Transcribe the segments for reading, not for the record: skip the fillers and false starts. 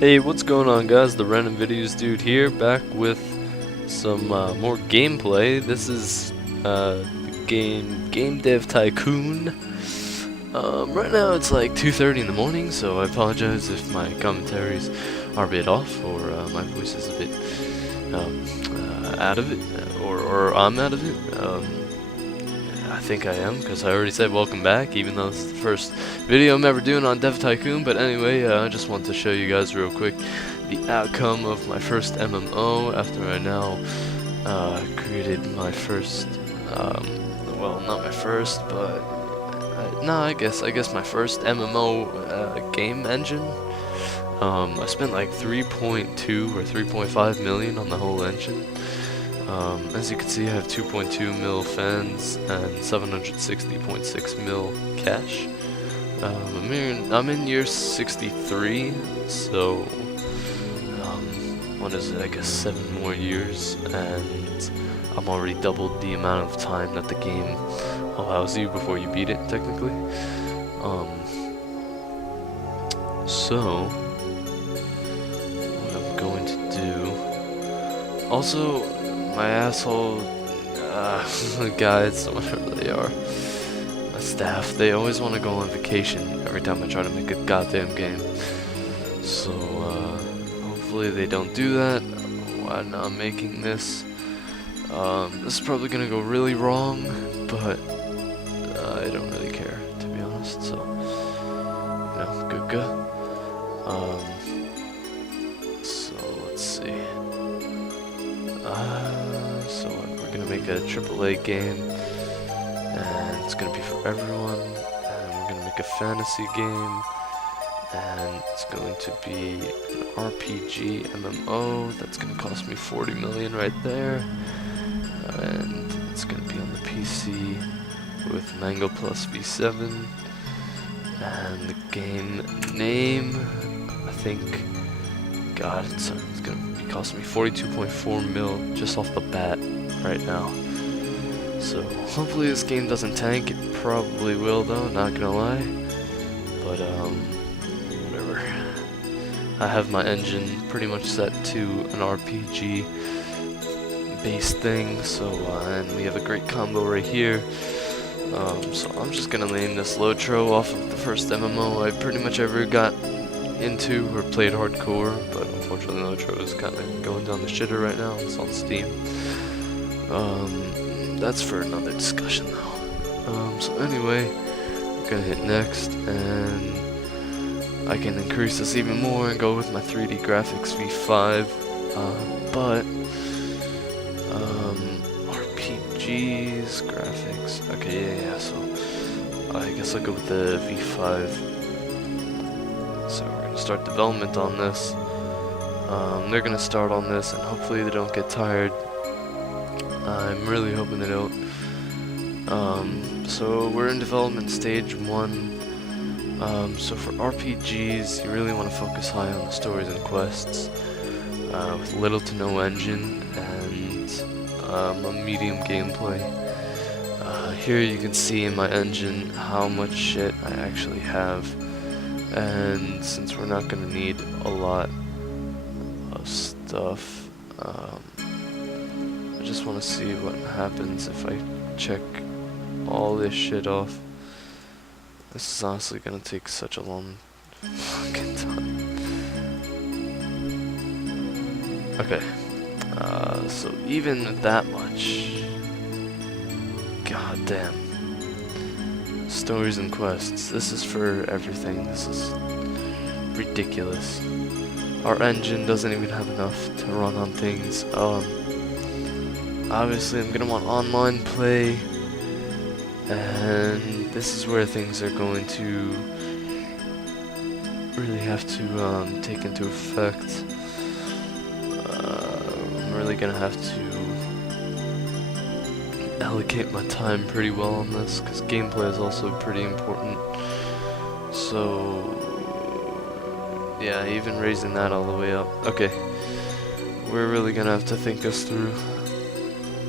Hey, what's going on, guys? The Random Videos Dude here, back with some more gameplay. This is the Game Dev Tycoon. Right now it's like 2:30 in the morning, so I apologize if my commentaries are a bit off or my voice is a bit out of it, or I'm out of it. I think I am, because I already said welcome back, even though it's the first video I'm ever doing on Dev Tycoon. But anyway, I just want to show you guys real quick the outcome of my first MMO after I now created my first, well, not my first, but I guess my first MMO game engine. I spent like 3.2 or 3.5 million on the whole engine. As you can see, I have 2.2 mil fans and 760.6 mil cash. I'm in year 63, so what is it? I guess 7 more years, and I'm already doubled the amount of time that the game allows you before you beat it, technically. So what I'm going to do. Also, my asshole guys, whatever they are, my staff, they always want to go on vacation every time I try to make a goddamn game. So hopefully they don't do that while I'm making this. This is probably gonna go really wrong, but I don't really care, to be honest. So, you know, good. So let's see. So we're gonna make a AAA game, and it's gonna be for everyone. And we're gonna make a fantasy game, and it's going to be an RPG MMO that's gonna cost me 40 million right there. And it's gonna be on the PC with Mango Plus V7. And the game name, I think, God, it's gonna be costing me 42.4 mil just off the bat right now. So hopefully this game doesn't tank. It probably will, though, not gonna lie. But whatever. I have my engine pretty much set to an RPG based thing, so and we have a great combo right here. So I'm just gonna name this Lotro off of the first MMO I pretty much ever got into or played hardcore, but unfortunately Lotro is kind of going down the shitter right now. It's on Steam. That's for another discussion though. So anyway, I'm gonna hit next, and I can increase this even more and go with my 3D graphics V5, but RPGs, graphics, okay, yeah, so I guess I'll go with the V5. So we're going to start development on this. They're going to start on this, and hopefully they don't get tired. I'm really hoping they don't. So we're in development stage 1. So for RPGs, you really want to focus high on the stories and quests, with little to no engine and a medium gameplay. Here you can see in my engine how much shit I actually have, and since we're not going to need a lot of stuff, I just want to see what happens if I check all this shit off. This is honestly going to take such a long fucking time. Okay, so even with that much, god damn. Stories and quests, this is for everything. This is ridiculous. Our engine doesn't even have enough to run on things. Obviously I'm gonna want online play, and this is where things are going to really have to take into effect. I'm really gonna have to allocate my time pretty well on this, because gameplay is also pretty important. So yeah, even raising that all the way up. Okay, we're really gonna have to think this through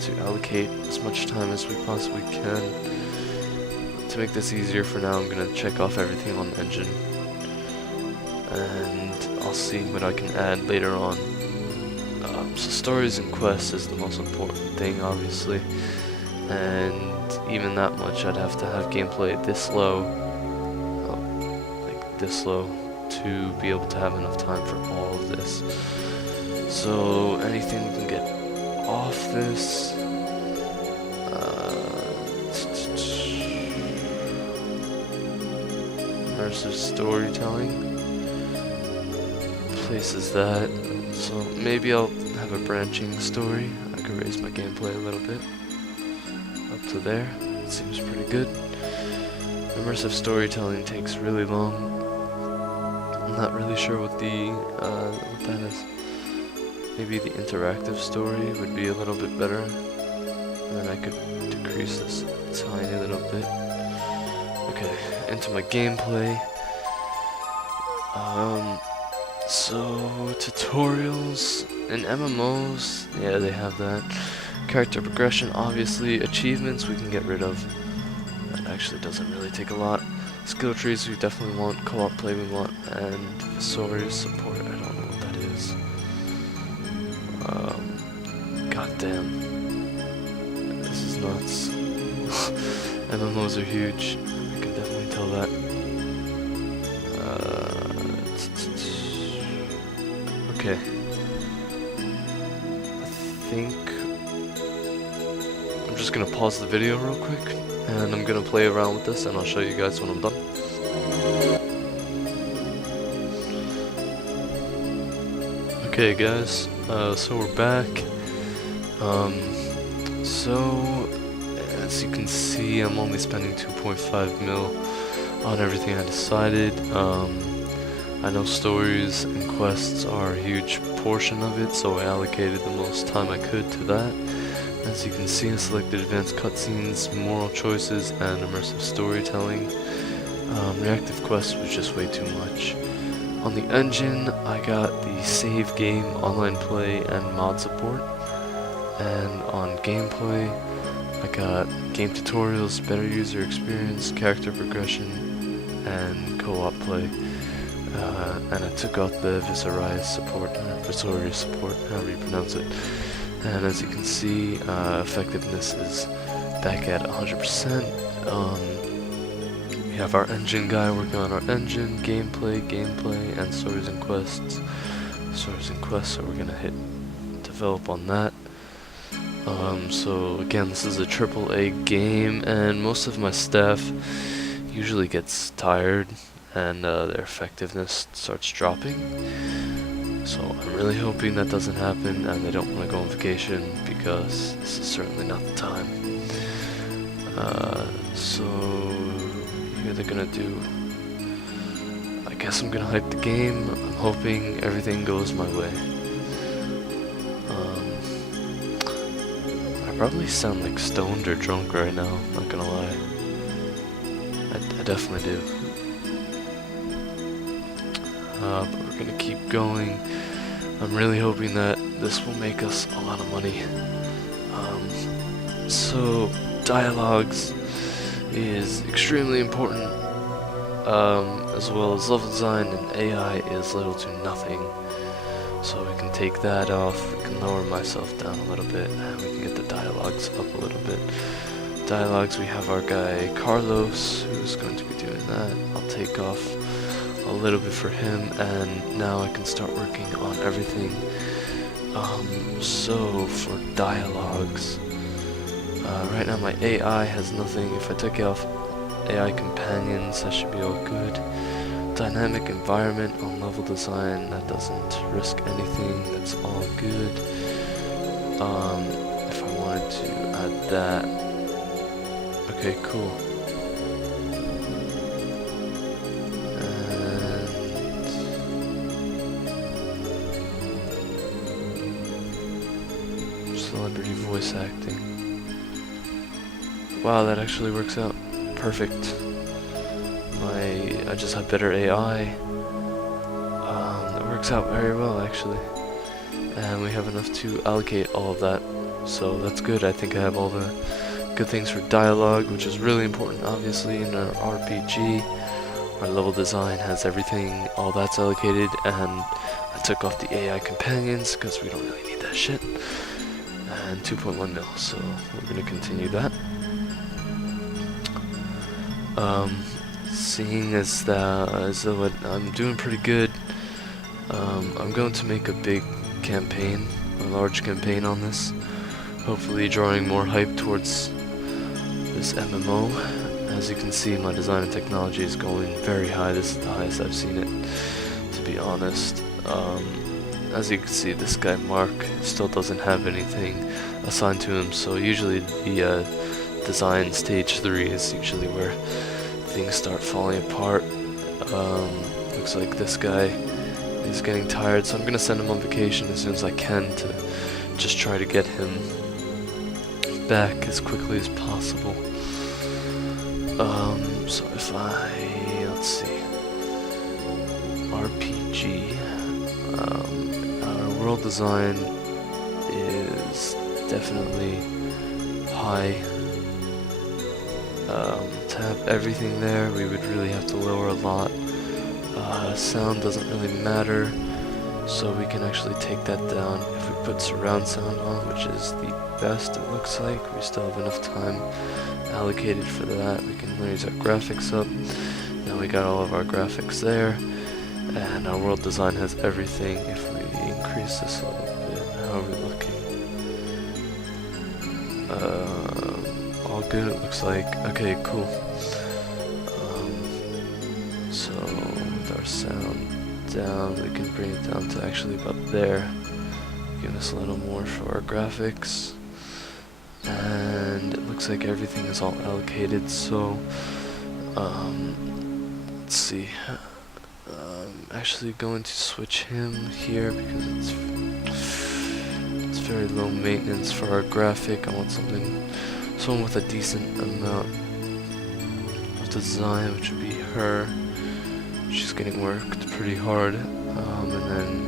to allocate as much time as we possibly can. To make this easier for now, I'm gonna check off everything on the engine. and I'll see what I can add later on. So stories and quests is the most important thing, obviously, and even that much I'd have to have gameplay this low, like this low, to be able to have enough time for all of this. So anything we can get off this, immersive storytelling, places that, so maybe I'll have a branching story. I could raise my gameplay a little bit, up to there, it seems pretty good. Immersive storytelling takes really long. I'm not really sure what that is. Maybe the interactive story would be a little bit better, and then I could decrease this a tiny little bit. Okay, into my gameplay. So tutorials and MMOs, yeah, they have that. Character progression, obviously. Achievements we can get rid of. That actually doesn't really take a lot. Skill trees we definitely want. Co-op play we want, and story support. I don't know what that is. Goddamn, this is nuts. MMOs are huge. I can definitely tell that. Okay. I think I'm just gonna pause the video real quick, and I'm gonna play around with this, and I'll show you guys when I'm done. Okay, guys. So we're back. So as you can see, I'm only spending 2.5 mil on everything I decided. I know stories and quests are a huge portion of it, so I allocated the most time I could to that. As you can see, I selected advanced cutscenes, moral choices, and immersive storytelling. Reactive quests was just way too much. On the engine, I got the save game, online play, and mod support. And on gameplay, I got game tutorials, better user experience, character progression, and co-op play. And I took out the Visorious support, however you pronounce it. And as you can see, effectiveness is back at 100%. We have our engine guy working on our engine, gameplay, and stories and quests. So we're gonna hit develop on that. So again, this is a AAA game, and most of my staff usually gets tired and their effectiveness starts dropping. So I'm really hoping that doesn't happen and they don't want to go on vacation, because this is certainly not the time. So here they're gonna do, I guess I'm gonna hype the game. I'm hoping everything goes my way. I probably sound like stoned or drunk right now, not gonna lie. I definitely do. But we're gonna keep going. I'm really hoping that this will make us a lot of money. So dialogues is extremely important, as well as level design, and AI is little to nothing. So we can take that off, we can lower myself down a little bit, and we can get the dialogues up a little bit. Dialogues, we have our guy Carlos, who's going to be doing that. I'll take off a little bit for him, and now I can start working on everything. So for dialogues, right now my AI has nothing. If I took off AI companions, that should be all good. Dynamic environment on level design, that doesn't risk anything, that's all good. If I wanted to add that, okay, cool. Celebrity voice acting. Wow, that actually works out perfect. I just have better AI. It works out very well, actually. And we have enough to allocate all of that, so that's good. I think I have all the good things for dialogue, which is really important, obviously, in an RPG. our level design has everything, all that's allocated, and I took off the AI companions because we don't really need that shit. And 2.1 mil, so we're gonna continue that. Seeing as though I'm doing pretty good, I'm going to make a big campaign, a large campaign on this, hopefully drawing more hype towards this MMO. As you can see, my design and technology is going very high. This is the highest I've seen it, to be honest. As you can see, this guy Mark still doesn't have anything assigned to him, so usually the design stage 3 is usually where things start falling apart. Looks like this guy is getting tired, so I'm gonna send him on vacation as soon as I can to just try to get him back as quickly as possible. So if let's see, RPG, our world design is definitely high. To have everything there, we would really have to lower a lot. Sound doesn't really matter, so we can actually take that down if we put surround sound on, which is the best it looks like. We still have enough time allocated for that. We can raise our graphics up. Now we got all of our graphics there, and our world design has everything. If we increase this a little bit, how are we looking? All good, it looks like. Okay, cool. So with our sound down, we can bring it down to actually about there. Give us a little more for our graphics. And it looks like everything is all allocated, so let's see. I'm actually going to switch him here because it's very low maintenance for our graphic. I want someone with a decent amount of design, which would be her. She's getting worked pretty hard, and then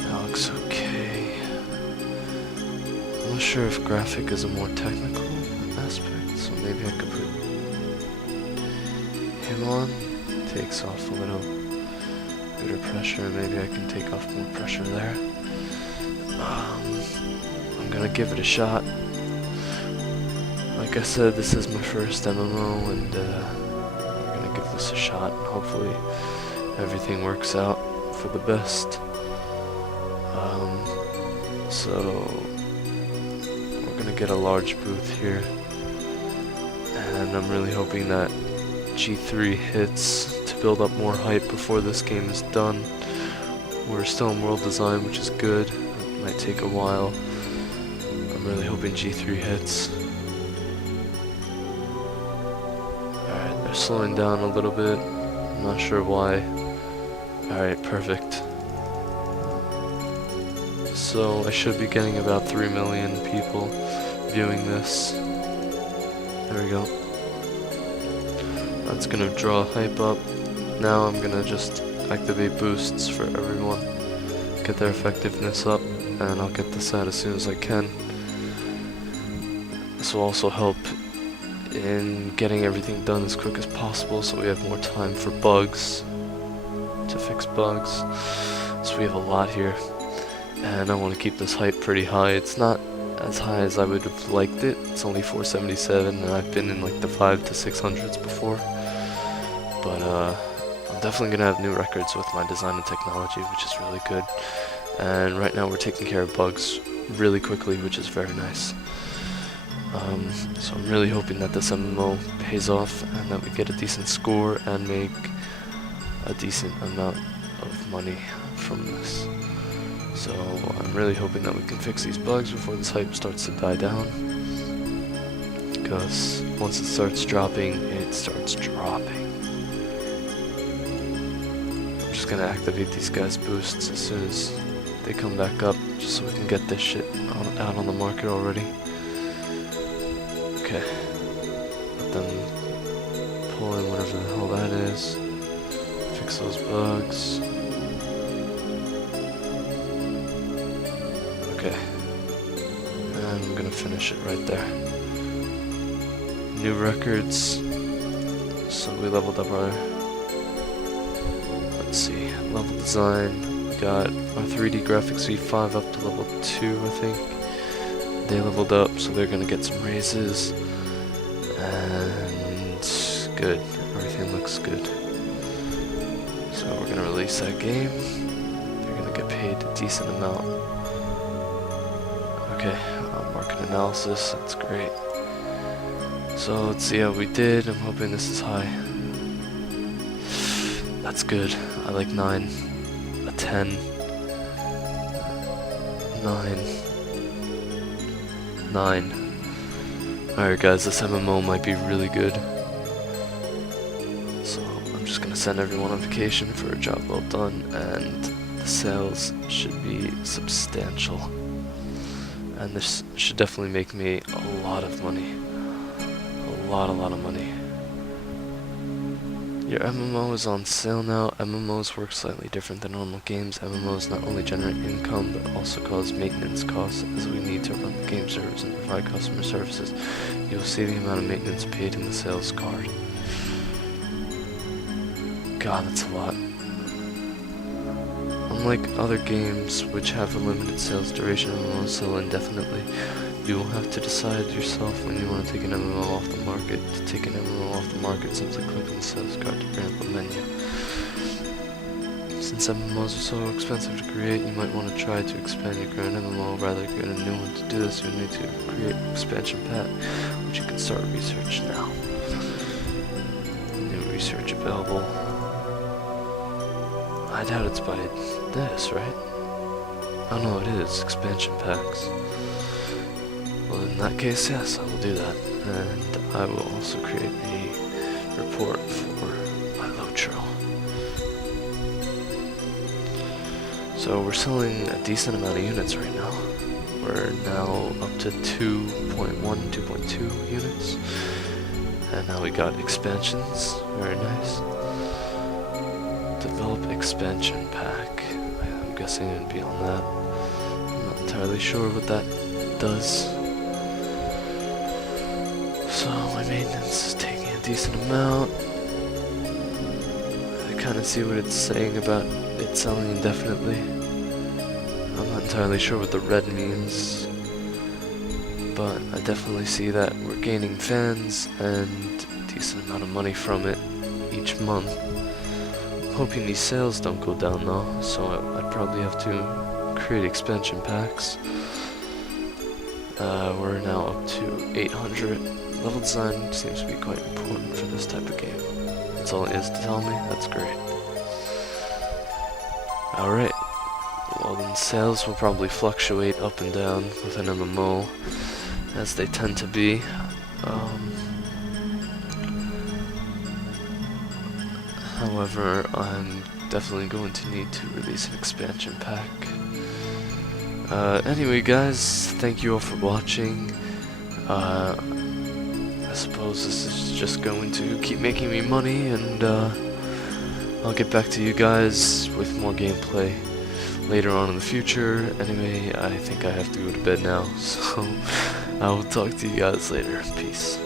that looks okay. I'm not sure if graphic is a more technical aspect, so maybe I could put him on. Takes off a little bit of pressure. Maybe I can take off more pressure there. I'm gonna give it a shot. Like I said, this is my first MMO, and I'm gonna give this a shot, and hopefully everything works out for the best. So we're gonna get a large booth here, and I'm really hoping that G3 hits to build up more hype before this game is done. We're still in world design, which is good. It might take a while. I'm really hoping G3 hits. Alright, they're slowing down a little bit. I'm not sure why. Alright, perfect. So I should be getting about 3 million people viewing this. There we go. That's gonna draw hype up. Now I'm gonna just activate boosts for everyone, get their effectiveness up, and I'll get this out as soon as I can. This will also help in getting everything done as quick as possible, so we have more time for bugs, to fix bugs. So we have a lot here, and I want to keep this hype pretty high. It's not as high as I would have liked it. It's only 477, and I've been in like the 500s to 600s before. But I'm definitely gonna have new records with my design and technology, which is really good. And right now we're taking care of bugs really quickly, which is very nice. So I'm really hoping that this MMO pays off and that we get a decent score and make a decent amount of money from this. So I'm really hoping that we can fix these bugs before this hype starts to die down, because once it starts dropping, it starts dropping. I'm just gonna activate these guys' boosts as soon as they come back up, just so we can get this shit out on the market already. Okay, let them pull in whatever the hell that is, fix those bugs. Okay, and I'm gonna finish it right there. New records, So we leveled up our, let's see, level design. We got our 3D graphics V5 up to level 2, I think. They leveled up, so they're gonna get some raises. And good, everything looks good. So we're gonna release that game. They're gonna get paid a decent amount. Okay, market analysis, that's great. So let's see how we did. I'm hoping this is high. That's good. I like 9. A 10. 9. 9. Alright guys, this MMO might be really good. So I'm just gonna send everyone on vacation for a job well done, and the sales should be substantial. And this should definitely make me a lot of money. A lot of money. Your MMO is on sale now. MMOs work slightly different than normal games. MMOs not only generate income, but also cause maintenance costs, as we need to run the game servers and provide customer services. You'll see the amount of maintenance paid in the sales card. God, that's a lot. Unlike other games, which have a limited sales duration, MMOs sell indefinitely. You will have to decide yourself when you want to take an MMO off the market. To take an MMO off the market, simply click on the sales card to bring up a menu. Since MMOs are so expensive to create, you might want to try to expand your current MMO rather than create a new one. To do this, you need to create an expansion pack, which you can start research now. New research available. I doubt it's by this, right? Oh no, it is. Expansion packs. Well, in that case, yes, I will do that. And I will also create a report for my Lotro. So we're selling a decent amount of units right now. We're now up to 2.1, 2.2 units. And now we got expansions. Very nice. Develop expansion pack. I'm guessing it would be on that. I'm not entirely sure what that does. So my maintenance is taking a decent amount. I kind of see what it's saying about it selling indefinitely. I'm not entirely sure what the red means, but I definitely see that we're gaining fans and a decent amount of money from it each month. I'm hoping these sales don't go down though, so I'd probably have to create expansion packs. We're now up to 800. Level design seems to be quite important for this type of game. That's all it is to tell me. That's great. Alright. Well then, sales will probably fluctuate up and down with an MMO, as they tend to be. However, I'm definitely going to need to release an expansion pack. Anyway guys, thank you all for watching. I suppose this is just going to keep making me money, and I'll get back to you guys with more gameplay later on in the future. Anyway, I think I have to go to bed now, so I will talk to you guys later. Peace.